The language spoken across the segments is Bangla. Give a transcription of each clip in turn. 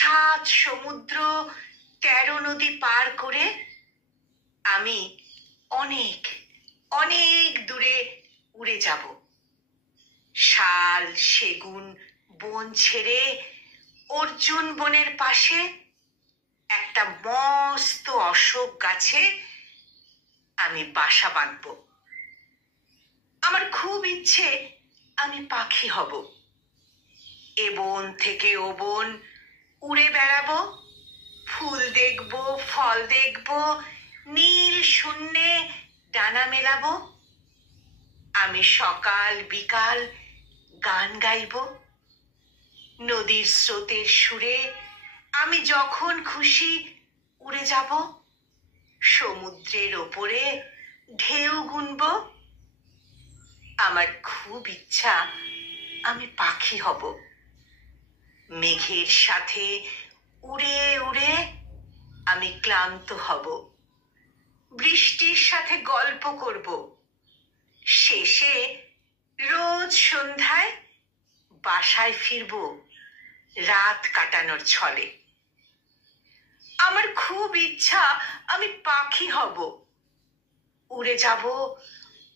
সাত সমুদ্র 13 নদী পার করে আমি অনেক অনেক দূরে উড়ে যাব। শাল সেগুন বন ছেড়ে অর্জুন বনের পাশে একটা মস্ত অশোক গাছে আমি বাসা বাঁধব। আমার খুব ইচ্ছে আমি পাখি হব। এ বন থেকে ও বন উড়ে বেড়াবো, ফুল দেখব, ফল দেখব, নীল শূন্যে ডানা মেলাবো। আমি সকাল বিকাল গান গাইব। নদীর স্রোতের সুরে আমি যখন খুশি উড়ে যাব। সমুদ্রের ওপরে ঢেউ গুনব। আমার খুব ইচ্ছা আমি পাখি হব। মেঘের সাথে উড়ে উড়ে আমি ক্লান্ত হব। বৃষ্টির সাথে গল্প করব। শেষে রোজ সন্ধ্যায় বাসায় ফিরব রাত কাটানোর ছলে। আমার খুব ইচ্ছা আমি পাখি হব। উড়ে যাব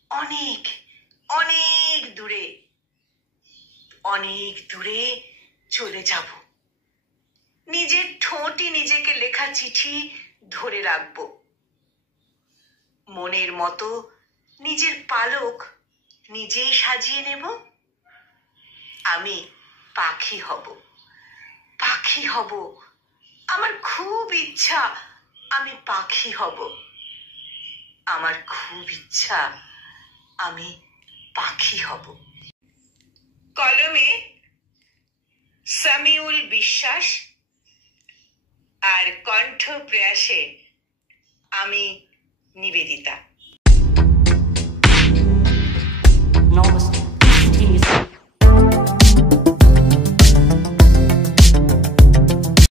অনেক অনেক দূরে, অনেক দূরে চলে যাব। নিজের ঠোঁটই নিজেকে লেখা চিঠি ধরে রাখব। মনের মতো নিজের পালক নিজেই সাজিয়ে নেব। আমি পাখি হব, পাখি হব। আমার খুব ইচ্ছা আমি পাখি হব। আমার খুব ইচ্ছা আমি পাখি হব। কলমে সামিউল বিশ্বাস আর কণ্ঠ প্রয়াসে আমি নিবেদিতা।